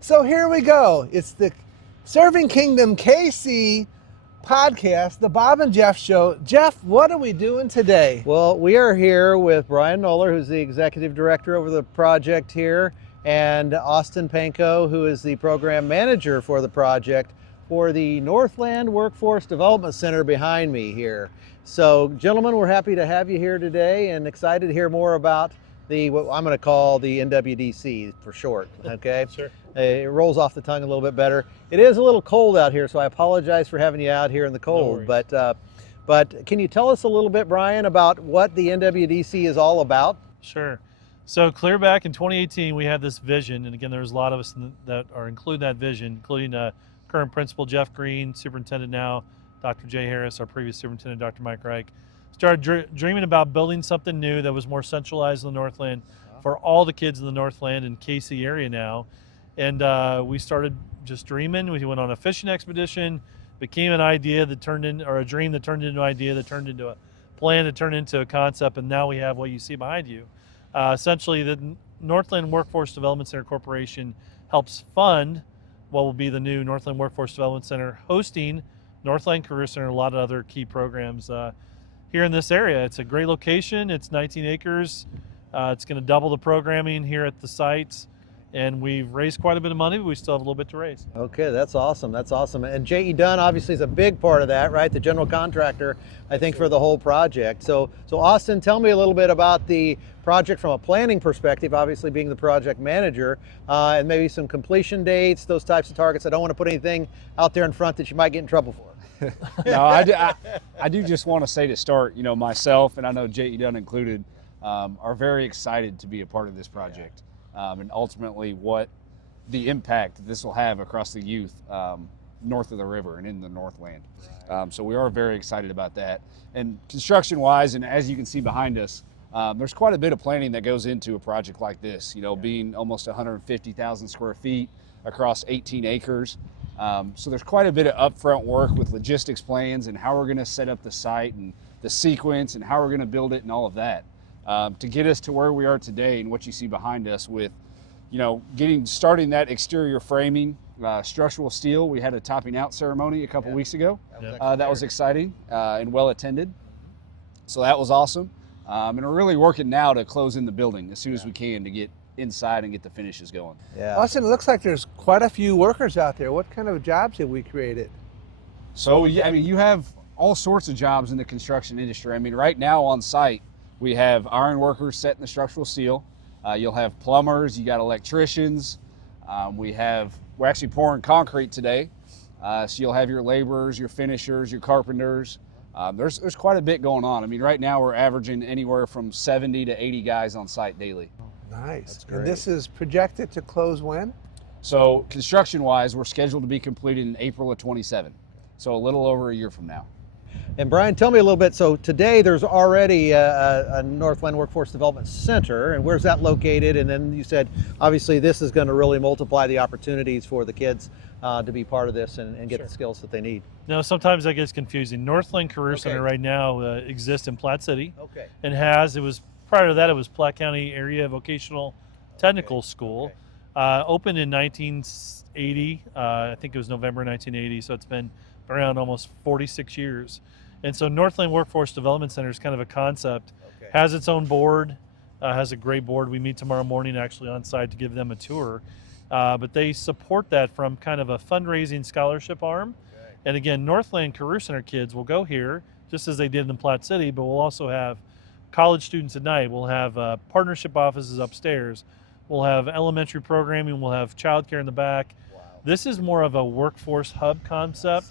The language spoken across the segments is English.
So here we go. It's the Serving Kingdom KC podcast, the Bob and Jeff Show. Jeff, what are we doing today? Well, we are here with Brian Noller, who's the executive director over the project here, and Austin Panko, who is the program manager for the project for the Northland Workforce Development Center behind me here. So, gentlemen, we're happy to have you here today and excited to hear more about what I'm going to call the NWDC for short, okay? Sure. It rolls off the tongue a little bit better. It is a little cold out here, so I apologize for having you out here in the cold. But can you tell us a little bit, Brian, about what the NWDC is all about? Sure. So clear back in 2018, we had this vision, and again, there's a lot of us that are including that vision, including current principal Jeff Green, superintendent now, Dr. Jay Harris, our previous superintendent, Dr. Mike Reich. Started dreaming about building something new that was more centralized in the Northland for all the kids in the Northland and KC area now. And we started just dreaming. We went on a fishing expedition, became an idea that turned into, or a dream that turned into an idea that turned into a plan that turned into a concept, and now we have what you see behind you. Essentially, the Northland Workforce Development Center Corporation helps fund what will be the new Northland Workforce Development Center, hosting Northland Career Center and a lot of other key programs here in this area. It's a great location. It's 19 acres. It's going to double the programming here at the site. And we've raised quite a bit of money, but we still have a little bit to raise. Okay, that's awesome. That's awesome. And J.E. Dunn obviously is a big part of that, right? The general contractor, I think, for the whole project. So Austin, tell me a little bit about the project from a planning perspective, obviously being the project manager, and maybe some completion dates, those types of targets. I don't want to put anything out there in front that you might get in trouble for. No, I do just want to say to start, myself, and I know J.E. Dunn included, are very excited to be a part of this project. And ultimately what the impact this will have across the youth north of the river and in the Northland. So we are very excited about that. And construction-wise, and as you can see behind us, there's quite a bit of planning that goes into a project like this, being almost 150,000 square feet across 18 acres. So there's quite a bit of upfront work with logistics plans and how we're going to set up the site and the sequence and how we're going to build it and all of that. To get us to where we are today and what you see behind us with, starting that exterior framing, structural steel. We had a topping out ceremony a couple weeks ago. That was exciting and well attended. So that was awesome. And we're really working now to close in the building as soon as we can to get inside and get the finishes going. Yeah. Austin, it looks like there's quite a few workers out there. What kind of jobs have we created? So, you have all sorts of jobs in the construction industry. Right now on site, we have iron workers setting the structural steel. You'll have plumbers, you got electricians. We're actually pouring concrete today. So you'll have your laborers, your finishers, your carpenters. There's quite a bit going on. Right now we're averaging anywhere from 70 to 80 guys on site daily. Nice. And this is projected to close when? So construction-wise, we're scheduled to be completed in April of 27. So a little over a year from now. And Brian, tell me a little bit. So today there's already a Northland Workforce Development Center, and where's that located? And then you said, obviously, this is going to really multiply the opportunities for the kids to be part of this and get the skills that they need. No, sometimes that gets confusing. Northland Career Center right now exists in Platte City. Okay. And prior to that, it was Platte County Area Vocational Technical School. Opened in 1980. I think it was November 1980, so it's been around almost 46 years. And so Northland Workforce Development Center is kind of a concept, has its own board, has a great board. We meet tomorrow morning actually on site to give them a tour. But they support that from kind of a fundraising scholarship arm. And again, Northland Career Center kids will go here, just as they did in Platte City, but we'll also have college students at night. We'll have partnership offices upstairs. We'll have elementary programming. We'll have childcare in the back. Wow. This is more of a workforce hub concept.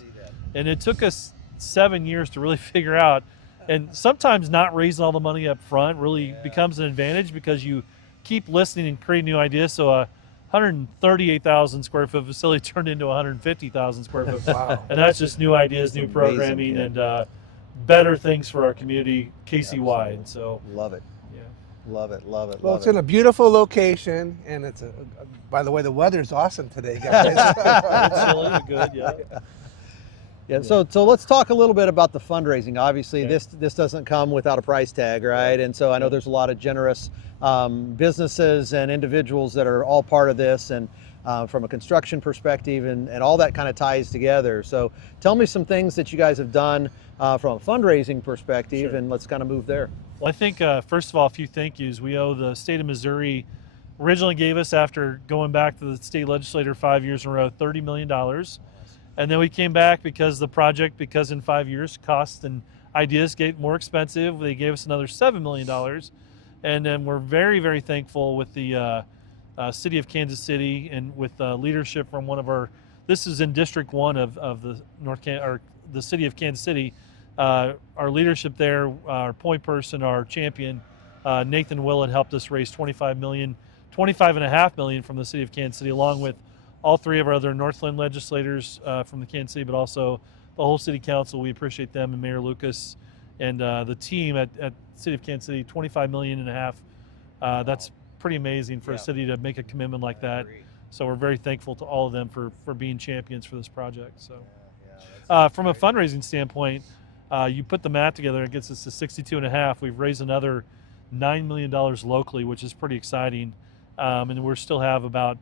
And it took us 7 years to really figure out, and sometimes not raising all the money up front really becomes an advantage because you keep listening and creating new ideas. So a 138,000 square foot facility turned into 150,000 square foot. Wow. And that's just new ideas, new programming, and better things for our community KC-wide. So love it. Love it, love it. Well, it's in a beautiful location, and by the way, the weather's awesome today, guys. Absolutely good, yeah. Yeah, so let's talk a little bit about the fundraising. Obviously, this doesn't come without a price tag, right? And so I know there's a lot of generous businesses and individuals that are all part of this. And from a construction perspective, and all that kind of ties together. So tell me some things that you guys have done from a fundraising perspective, and let's kind of move there. Well, I think, first of all, a few thank yous. We owe the state of Missouri, originally gave us, after going back to the state legislature 5 years in a row, $30 million. And then we came back because in 5 years, costs and ideas get more expensive. They gave us another $7 million. And then we're very, very thankful with the city of Kansas City and with leadership from this is in District 1 of the city of Kansas City. Our leadership there, our point person, our champion, Nathan Willett, helped us raise $25.5 million from the city of Kansas City, along with all three of our other Northland legislators from the Kansas City, but also the whole city council. We appreciate them, and Mayor Lucas and the team at City of Kansas City. $25.5 million. That's pretty amazing for a city to make a commitment like that. So we're very thankful to all of them for being champions for this project. So from a fundraising standpoint, you put the math together, it gets us to 62.5. We've raised another $9 million locally, which is pretty exciting. And we still have about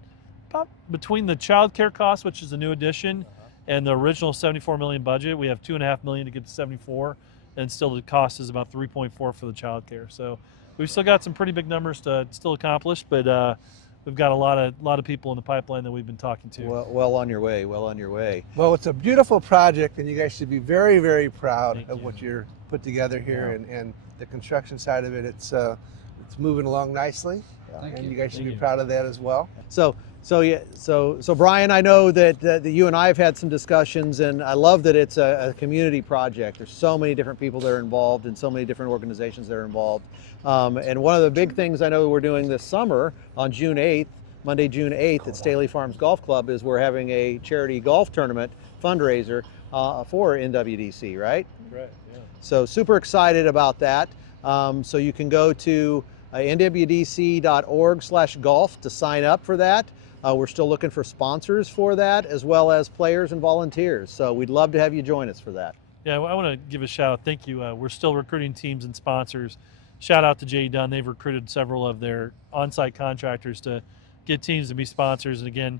between the child care costs, which is a new addition, and the original $74 million budget, we have $2.5 million to get to 74, and still the cost is about 3.4 for the child care. So we've still got some pretty big numbers to still accomplish, but we've got a lot of people in the pipeline that we've been talking to. Well on your way, well on your way. Well, it's a beautiful project, and you guys should be very, very proud of what you're put together here, and the construction side of it. It's moving along nicely, and you guys should be proud of that as well. So Brian, I know that you and I have had some discussions, and I love that it's a community project. There's so many different people that are involved and so many different organizations that are involved. And one of the big things I know we're doing this summer on June 8th, Monday, June 8th at Staley Farms Golf Club, is we're having a charity golf tournament fundraiser for NWDC, right? Right, yeah. So super excited about that. So you can go to nwdc.org/golf to sign up for that. We're still looking for sponsors for that, as well as players and volunteers. So we'd love to have you join us for that. Yeah, I want to give a shout out. Thank you. We're still recruiting teams and sponsors. Shout out to J.E. Dunn. They've recruited several of their on-site contractors to get teams to be sponsors. And again,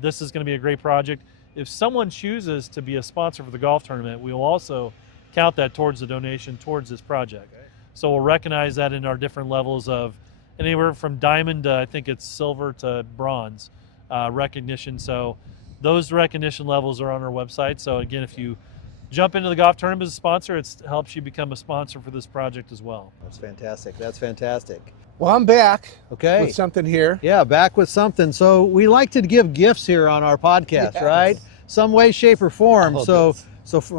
this is going to be a great project. If someone chooses to be a sponsor for the golf tournament, we will also count that towards the donation towards this project. Okay. So we'll recognize that in our different levels of anywhere from diamond to, I think it's silver to bronze recognition. So those recognition levels are on our website. So again, if you jump into the golf tournament as a sponsor, it helps you become a sponsor for this project as well. That's fantastic. That's fantastic. Well, I'm back with something here. Yeah, back with something. So we like to give gifts here on our podcast, right? Some way, shape, or form. So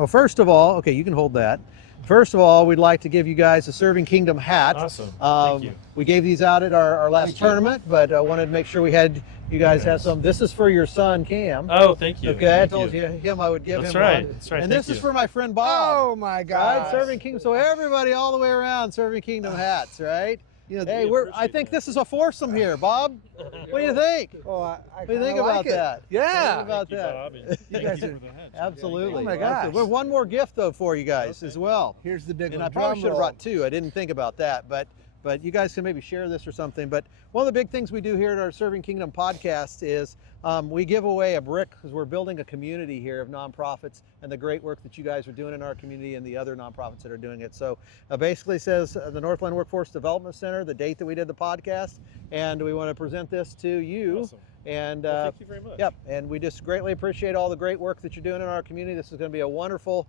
first of all, okay, you can hold that. First of all, we'd like to give you guys a Serving Kingdom hat. Awesome. Thank you. We gave these out at our last tournament, but I wanted to make sure you guys have some. This is for your son, Cam. Oh, thank you. Okay, I told you him I would give him one. That's right. And this is for my friend Bob. Oh my God. Right? Serving Kingdom. So everybody all the way around, Serving Kingdom hats, right? You know, hey, I think this is a foursome here, Bob. What do you think? Oh, what do you think about that? Yeah. Thank you, Bob, and You thank guys you are- for the hat. Absolutely. Oh my gosh. Absolutely. We have one more gift though for you guys as well. Here's the big And one. I probably Drum should have roll. brought two. I didn't think about that, but you guys can maybe share this or something. But one of the big things we do here at our Serving Kingdom podcast is we give away a brick because we're building a community here of nonprofits and the great work that you guys are doing in our community and the other nonprofits that are doing it. So basically says the Northland Workforce Development Center, the date that we did the podcast, and we want to present this to you. Awesome. And Thank you very much. Yep, and we just greatly appreciate all the great work that you're doing in our community. This is going to be a wonderful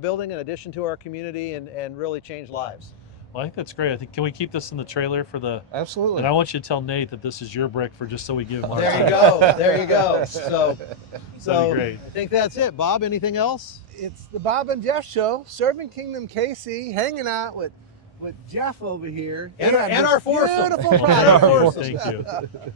building in addition to our community and really change lives. Well, I think that's great. I think, can we keep this in the trailer for the? Absolutely. And I want you to tell Nate that this is your brick for just so we give him. There you go. There you go. So That'd be great. I think that's it. Bob, anything else? It's the Bob and Jeff Show, Serving Kingdom KC, hanging out with Jeff over here. And our this foursome. beautiful And our project. foursome. Thank you.